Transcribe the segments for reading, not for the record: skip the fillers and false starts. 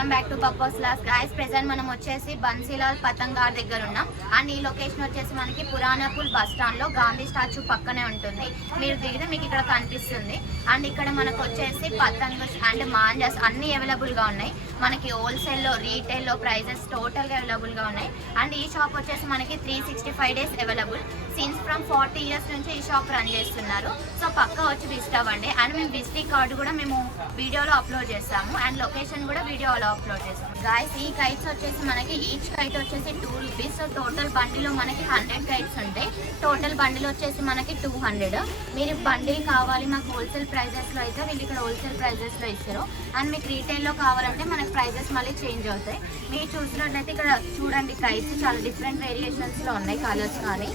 Welcome back to purpose loss guys. Present మనం వచ్చేసి బన్సీలాల్ పతంగార్ దగ్గర ఉన్నాం. అండ్ ఈ లొకేషన్ వచ్చేసి మనకి పురాణాపూల్ బస్ స్టాండ్ లో గాంధీ స్టాచ్యూ పక్కనే ఉంటుంది. మీరు దిగితే మీకు ఇక్కడ కనిపిస్తుంది. అండ్ ఇక్కడ మనకు వచ్చేసి పతంగ్ అండ్ మాంజాస్ అన్ని అవైలబుల్ గా ఉన్నాయి. మనకి హోల్సేల్ లో రీటైల్ లో ప్రైజెస్ టోటల్ గా అవైలబుల్ గా ఉన్నాయి. అండ్ ఈ షాప్ వచ్చేసి మనకి 365 days available. Since from 40 years నుంచి ఈ షాప్ రన్ చేస్తున్నారు. సో పక్కా వచ్చి విజిట్ అవ్వండి. అండ్ మేము విజిటింగ్ కార్డు కూడా మేము వీడియోలో అప్లోడ్ చేస్తాము. అండ్ లొకేషన్ కూడా వీడియోలో అప్లోడ్ చేస్తాము. గాయస్ ఈ కైట్స్ వచ్చేసి మనకి ఈచ్ కైట్ వచ్చేసి 2 rupees. సో టోటల్ బండిలో మనకి 100 కైట్స్ ఉంటాయి. టోటల్ బండిల్ వచ్చేసి మనకి 200. మీరు బండిల్ కావాలి మాకు హోల్సేల్ ప్రైజెస్ లో అయితే వీళ్ళు ఇక్కడ హోల్సేల్ ప్రైజెస్ లో ఇస్తారు. అండ్ మీకు రీటైల్ లో కావాలంటే మనకి ప్రైజెస్ మళ్ళీ చేంజ్ అవుతాయి. మీరు చూసినట్లయితే ఇక్కడ చూడండి కైట్స్ చాలా డిఫరెంట్ వేరియేషన్స్ లో ఉన్నాయి కలర్స్ కానీ.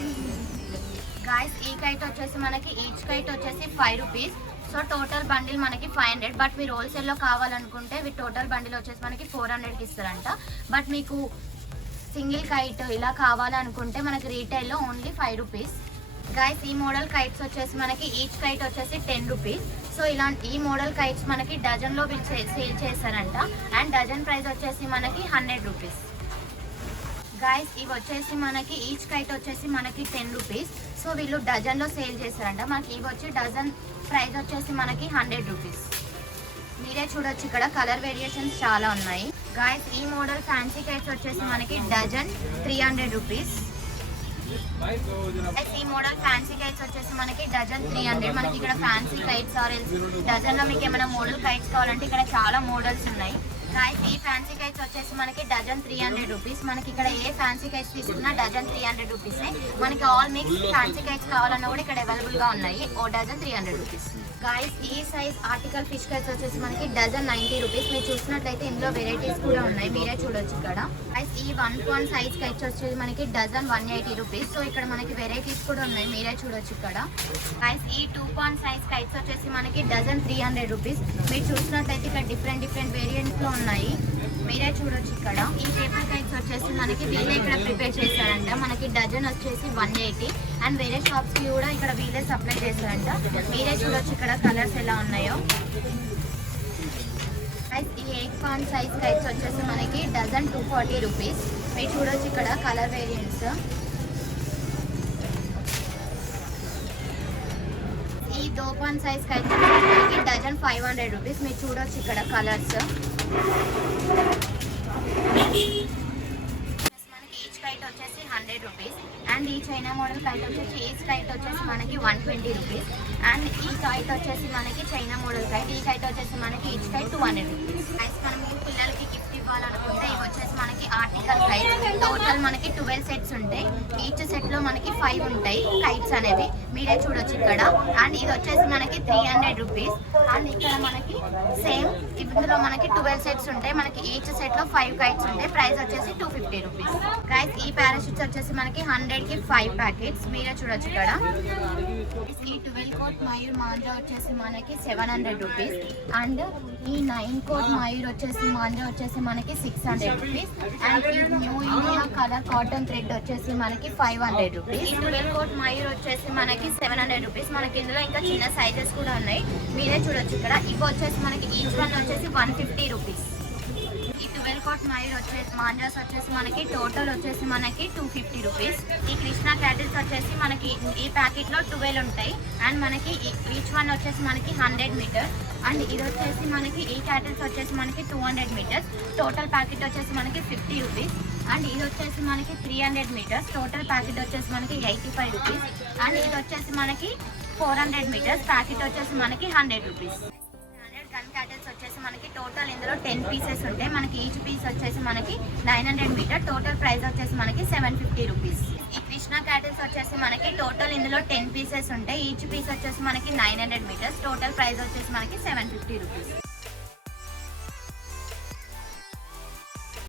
గాయస్ ఈ కైట్ వచ్చేసి మనకి ఈచ్ కైట్ వచ్చేసి 5 rupees. సో టోటల్ బండిల్ మనకి 500. బట్ మీరు హోల్సేల్లో కావాలనుకుంటే టోటల్ బండిల్ వచ్చేసి మనకి 400కి ఇస్తారంట. బట్ మీకు సింగిల్ కైట్ ఇలా కావాలనుకుంటే మనకి రీటైల్లో ఓన్లీ 5 rupees. గాయస్ ఈ మోడల్ కైట్స్ వచ్చేసి మనకి ఈచ్ కైట్ వచ్చేసి 10 rupees. సో ఇలాంటి ఈ మోడల్ కైట్స్ మనకి డజన్లో వీళ్ళు సేల్ చేస్తారంట. అండ్ డజన్ ప్రైస్ వచ్చేసి మనకి 100 rupees. గాయస్ ఇవి వచ్చేసి మనకి ఈచ్ కైట్ వచ్చేసి మనకి 10 rupees. సో వీళ్ళు డజన్లో సేల్ చేస్తారంట. మనకి ఇవి వచ్చి డజన్ ప్రైస్ వచ్చేసి మనకి 100 rupees. మీరే చూడొచ్చు ఇక్కడ కలర్ వేరియేషన్స్ చాలా ఉన్నాయి. గాయస్ ఈ మోడల్ ఫ్యాన్సీ కైట్స్ వచ్చేసి మనకి డజన్ 300 rupees. ఈ మోడల్ ఫ్యాన్సీ కైట్స్ వచ్చేసి మనకి డజన్ 300. మనకి ఇక్కడ ఫ్యాన్సీ కైట్స్ ఆర్ డజన్ లో మీకు ఏమైనా మోడల్ కైట్స్ కావాలంటే ఇక్కడ చాలా మోడల్స్ ఉన్నాయి. గాయస్ ఈ ఫ్యాన్సీ కైట్స్ వచ్చేసి మనకి డజన్ 300 rupees. మనకి ఇక్కడ ఏ ఫ్యాన్సీ కైట్స్ తీసుకున్నా డజన్ 300 rupees. మనకి ఆల్ మిక్స్ ఫ్యాన్సీ కైట్స్ కావాలన్నా కూడా ఇక్కడ అవైలబుల్ గా ఉన్నాయి. ఓ డజన్ 300 rupees. గాయస్ ఈ సైజ్ ఆర్టికల్ ఫిష్ కైట్స్ వచ్చేసి మనకి డజన్ 90 rupees. మీరు చూసినట్లయితే ఇందులో వెరైటీస్ కూడా ఉన్నాయి. మీరే చూడొచ్చు ఇక్కడ. గాయస్ ఈ 1 సైజ్ కైట్స్ వచ్చేసి మనకి డజన్ 180 rupees. సో ఇక్కడ మనకి వెరైటీస్ కూడా ఉన్నాయి. మీరే చూడొచ్చు ఇక్కడ. గాయస్ ఈ 2 సైజ్ కైట్స్ వచ్చేసి మనకి డజన్ 300 rupees. మీరు చూసినట్లయితే ఇక్కడ డిఫరెంట్ వేరియంట్స్ లో ఉన్నాయి. మీరే చూడొచ్చు ఇక్కడ. ఈ పేపర్ కైట్స్ వచ్చేసి మనకి వీళ్ళే ఇక్కడ ప్రిపేర్ చేస్తారంట. మనకి డజన్ వచ్చేసి 180. అండ్ వేరే షాప్స్ కి కూడా ఇక్కడ వీళ్ళే సప్లై చేస్తారంట. మీరే చూడొచ్చు ఇక్కడ కలర్స్ ఎలా ఉన్నాయో. ఈ 8 సైజ్ కైట్స్ వచ్చేసి మనకి డజన్ 240 rupees. మీరు చూడొచ్చు ఇక్కడ కలర్ వేరియంట్స్. ఈ 2 సైజ్ కైట్స్ మనకి డజన్ 500 rupees. మీరు చూడొచ్చు ఇక్కడ కలర్స్. మనకి ఈచ్ కైట్ వచ్చేసి 100 rupees. అండ్ ఈ చైనా మోడల్ కైట్ వచ్చేసి ఈచ్ కైట్ వచ్చేసి మనకి 120 rupees. అండ్ ఈ కైట్ వచ్చేసి మనకి చైనా మోడల్ కైట్. ఈ కైట్ వచ్చేసి మనకి ఈచ్ కైట్ 200 rupees. మనం పిల్లలకి గిఫ్ట్ ఇవ్వాలనుకుంటే ఇవి వచ్చేసి మనకి ఆర్టికల్ కైట్. టోటల్ మనకి 12 sets ఉంటాయి. ఈచ్ సెట్ లో మనకి 5 ఉంటాయి కైట్స్ అనేవి. మీరే చూడొచ్చు ఇక్కడ. అండ్ ఇది వచ్చేసి మనకి 300 rupees. అండ్ ఇక్కడ మనకి సేమ్ ఇందులో మనకి 12 sets ఉంటాయి. మనకి ఈచ్ సెట్ లో 5 కైట్స్ ఉంటాయి. ప్రైస్ వచ్చేసి 250 rupees. గైస్ ఈ పారాషూట్స్ వచ్చేసి మనకి 100కి 5 ప్యాకెట్స్. మీరే చూడొచ్చు ఇక్కడ. ఈ 12 కోట్ మయూర్ మాంజా వచ్చేసి మనకి 700 rupees. అండ్ ఈ 9 కోట్ మయూర్ వచ్చేసి మాంజా వచ్చేసి మనకి 600 rupees. అండ్ ఈ new India colour cotton thread వచ్చేసి మనకి 500 rupees. ఈ 12 కోట్ మయూర్ వచ్చేసి మనకి 700 rupees. మనకి ఇందులో ఇంకా చిన్న సైజెస్ కూడా ఉన్నాయి. మీరే చూడొచ్చు ఇక్కడ. ఇవి వచ్చేసి మనకి ఈచ్ వన్ వచ్చేసి 150 rupees. ఈ 12 కోట్ మయూర్ వచ్చేసి మాంజాస్ వచ్చేసి మనకి టోటల్ వచ్చేసి మనకి 250 rupees. ఈ కృష్ణా క్యాటిల్స్ వచ్చేసి మనకి ఈ ప్యాకెట్ లో 12 ఉంటాయి. అండ్ మనకి ఈచ్ వన్ వచ్చేసి మనకి 100 meters. అండ్ ఇది వచ్చేసి మనకి ఈ క్యాటిల్స్ వచ్చేసి మనకి 200 meters. టోటల్ ప్యాకెట్ వచ్చేసి మనకి 50 rupees. అండ్ ఇది వచ్చేసి మనకి 300 meters. టోటల్ ప్యాకెట్ వచ్చేసి మనకి 85 rupees. అండ్ ఇది వచ్చేసి మనకి 400 meters. ప్యాకెట్ వచ్చేసి మనకి 100 rupees. గన్ క్యాటిల్స్ వచ్చేసి మనకి టోటల్ ఇందులో 10 pieces ఉంటాయి. మనకి ఈచ్ పీస్ వచ్చేసి మనకి 900 meters. టోటల్ ప్రైస్ వచ్చేసి మనకి 750 rupees. ఈ కృష్ణా క్యాటిల్స్ వచ్చేసి మనకి టోటల్ ఇందులో 10 pieces ఉంటాయి. ఈచ్ పీస్ వచ్చేసి మనకి 900 meters. టోటల్ ప్రైస్ వచ్చేసి మనకి 750 rupees.